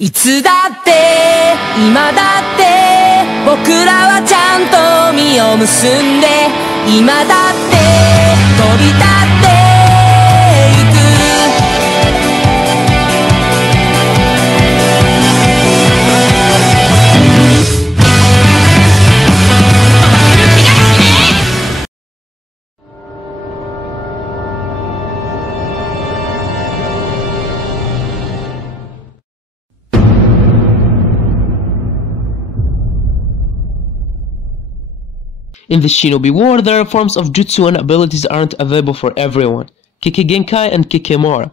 いつだって今だって僕らはちゃんと実を結んで今だって飛び立ってゆくIn the Shinobi War, there are forms of jutsu and abilities aren't available for everyone. Kikigenkai and Kikimora.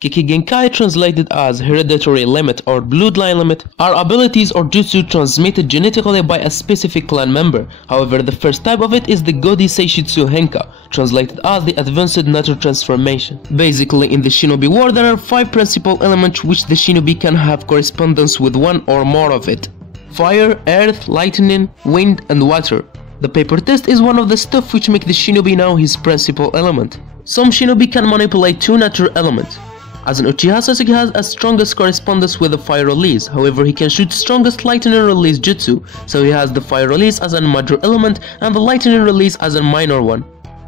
Kikigenkai, translated as hereditary limit or bloodline limit, are abilities or jutsu transmitted genetically by a specific clan member. However, the first type of it is the Godi Seishitsu Henka, translated as the advanced nature transformation. Basically, in the Shinobi War, there are 5 principal elements which the Shinobi can have correspondence with one or more of it: fire, earth, lightning, wind, and water. The paper test is one of the stuff which make the Shinobi now his principal element. Some Shinobi can manipulate 2 natural elements. As an Uchiha, Sasuke has a strongest correspondence with the fire release, however he can shoot strongest lightning release jutsu, so he has the fire release as a major element and the lightning release as a minor one.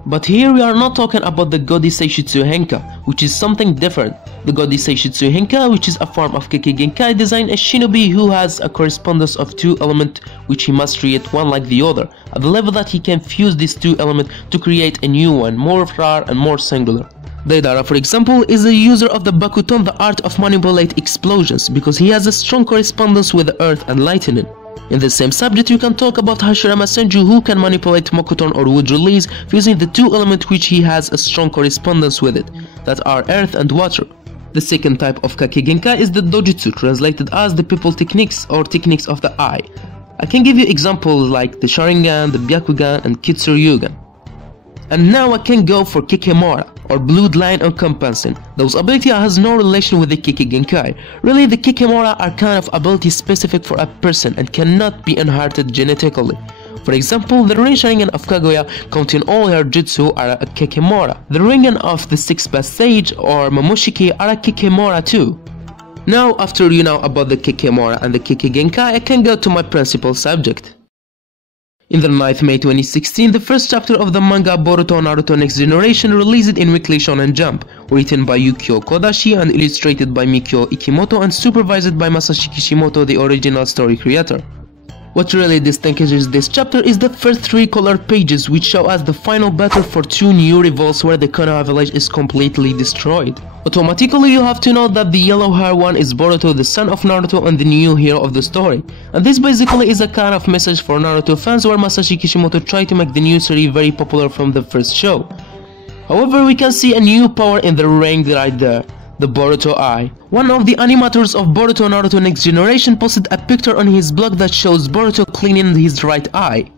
But here we are not talking about the Godi Seishitsu Henka, which is something different. The Godi Seishitsu Henka, which is a form of Kikigenkai, design a Shinobi who has a correspondence of 2 elements which he must create one like the other, at the level that he can fuse these 2 elements to create a new one, more rare and more singular. Deidara, for example, is a user of the Bakuton, the art of manipulate explosions, because he has a strong correspondence with the earth and lightning. In the same subject, you can talk about Hashirama Senju, who can manipulate Mokuton or wood release fusing the 2 elements which he has a strong correspondence with it, that are earth and water. The second type of Kakigenkai is the Dojutsu, translated as the people techniques or techniques of the eye. I can give you examples like the Sharingan, the Byakugan, and Kitsuryugan. And now I can go for Kikimora, or bloodline encompassing. Those abilities has no relation with the Kikigenkai. Really, the Kikimora are kind of abilities specific for a person and cannot be inherited genetically. For example, the Rin Sharingan of Kaguya, counting all her jutsu, are a Kikimora. The Ringan of the 6th Sage or Momoshiki are a Kikimora too. Now, after you know about the Kikimora and the Kikigenkai, I can go to my principal subject. In the 9th May 2016, the first chapter of the manga Boruto Naruto Next Generation released in Weekly Shonen Jump, written by Yukio Kodashi and illustrated by Mikio Ikimoto and supervised by Masashi Kishimoto, the original story creator. What really distinguishes this chapter is the first 3 colored pages which show us the final battle for 2 new revolts where the Konoha village is completely destroyed. Automatically you have to know that the yellow hair one is Boruto, the son of Naruto and the new hero of the story. And this basically is a kind of message for Naruto fans where Masashi Kishimoto tried to make the new series very popular from the first show. However, we can see a new power in the ring right there. The Boruto Eye. One of the animators of Boruto Naruto Next Generation posted a picture on his blog that shows Boruto cleaning his right eye.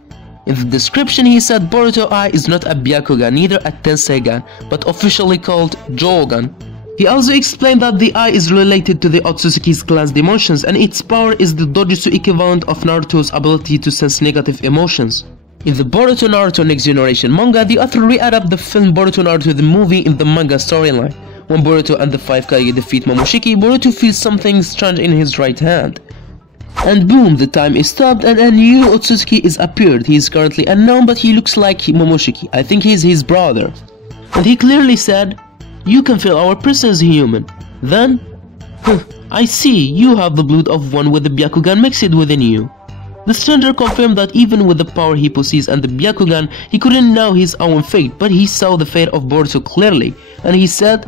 In the description he said Boruto Eye is not a Byakugan, neither a Tenseigan, but officially called Jogan. He also explained that the eye is related to the Otsutsuki's class dimensions and its power is the Dojutsu equivalent of Naruto's ability to sense negative emotions. In the Boruto Naruto Next Generation manga, the author re-adapted the film Boruto Naruto the movie in the manga storyline. When Boruto and the 5 Kage defeat Momoshiki, Boruto feels something strange in his right hand. And boom, the time is stopped and a new Otsutsuki is appeared. He is currently unknown but he looks like Momoshiki. I think he is his brother. And he clearly said, "You can feel our presence, human." Then, I see, you have the blood of one with the Byakugan mixed within you. The stranger confirmed that even with the power he possesses and the Byakugan, he couldn't know his own fate, but he saw the fate of Boruto clearly. And he said,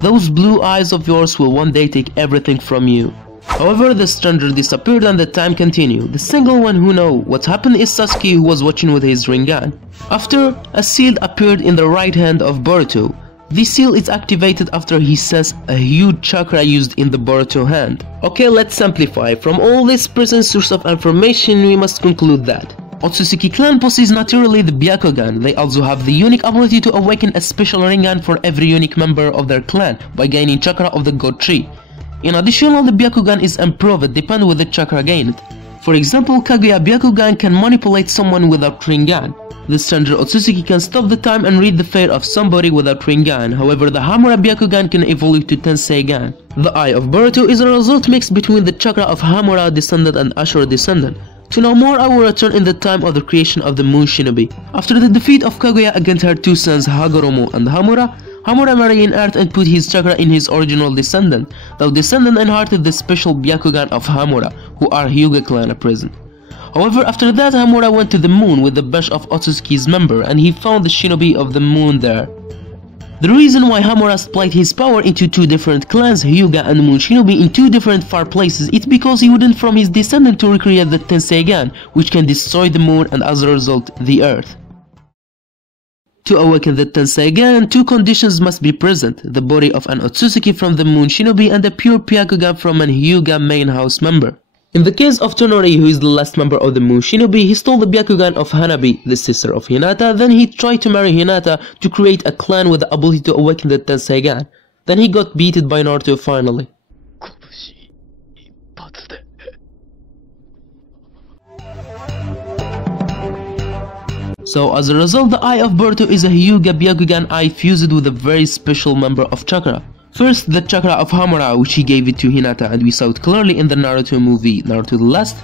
"Those blue eyes of yours will one day take everything from you." However, the stranger disappeared and the time continued. The single one who knows what happened is Sasuke, who was watching with his Rinnegan. After, a seal appeared in the right hand of Boruto. This seal is activated after he senses a huge chakra used in the Boruto hand. Okay, let's simplify. From all this present source of information, we must conclude that Otsutsuki clan possesses naturally the Byakugan. They also have the unique ability to awaken a special Rinnegan for every unique member of their clan by gaining chakra of the God tree. In addition, the Byakugan is improved depending with the chakra gained. For example, Kaguya Byakugan can manipulate someone without Rinnegan. This stranger Otsutsuki can stop the time and read the fate of somebody without Rinnegan. However, the Hamura Byakugan can evolve to Tenseigan. The Eye of Boruto is a result mix between the chakra of Hamura descendant and Ashura descendant. To know more, I will return in the time of the creation of the Moon Shinobi. After the defeat of Kaguya against her two sons Hagoromo and Hamura, Hamura married Earth and put his chakra in his original descendant. The descendant inherited the special Byakugan of Hamura, who are Hyuga clan at present. However, after that, Hamura went to the moon with the bunch of Otsutsuki's member, and he found the shinobi of the moon there. The reason why Hamura split his power into two different clans, Hyuga and Moon Shinobi, in two different far places, it's because he wouldn't from his descendant to recreate the Tenseigan, which can destroy the moon and as a result, the earth. To awaken the Tenseigan, two conditions must be present: the body of an Otsutsuki from the Moon Shinobi and a pure Byakugan from an Hyuga main house member. In the case of Tonori, who is the last member of the Moon Shinobi, he stole the Byakugan of Hanabi, the sister of Hinata. Then he tried to marry Hinata to create a clan with the ability to awaken the Tenseigan. Then he got beaten by Naruto finally. So as a result, the Eye of Boruto is a Hyuga Byakugan eye fused with a very special member of chakra. First, the chakra of Hamura, which he gave it to Hinata, and we saw it clearly in the Naruto movie, Naruto the Last,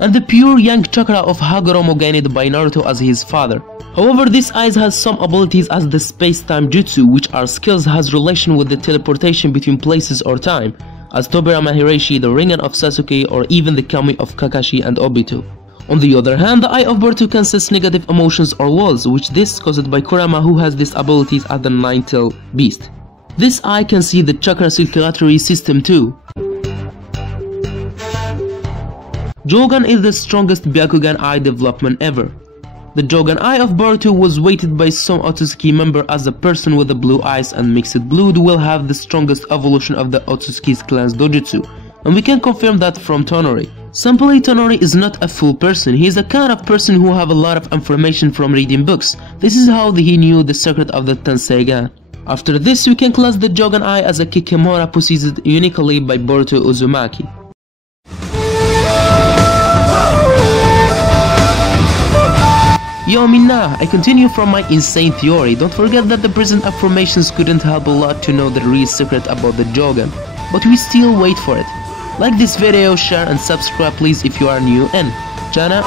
and the pure yang chakra of Hagoromo gained by Naruto as his father. However, this eye has some abilities as the space-time jutsu, which are skills has relation with the teleportation between places or time, as Tobirama Hireishi, the Rinnegan of Sasuke, or even the Kami of Kakashi and Obito. On the other hand, the Eye of Boruto can sense negative emotions or walls, which this caused by Kurama, who has these abilities as the nine-tailed beast. This eye can see the chakra circulatory system too. Jogan is the strongest Byakugan eye development ever. The Jogan Eye of Boruto was weighted by some Otsutsuki member as a person with the blue eyes and mixed blood will have the strongest evolution of the Otsutsuki's clan's dojutsu, and we can confirm that from Tonori. Simply, Tonori is not a full person. He is a kind of person who have a lot of information from reading books. This is how he knew the secret of the Tenseigan. After this, we can class the Jogan Eye as a Kikimora possessed uniquely by Boruto Uzumaki. Yo Minna, I continue from my insane theory. Don't forget that the present affirmations couldn't help a lot to know the real secret about the Jogan, but we still wait for it. Like this video, share and subscribe please if you are new, and Jana.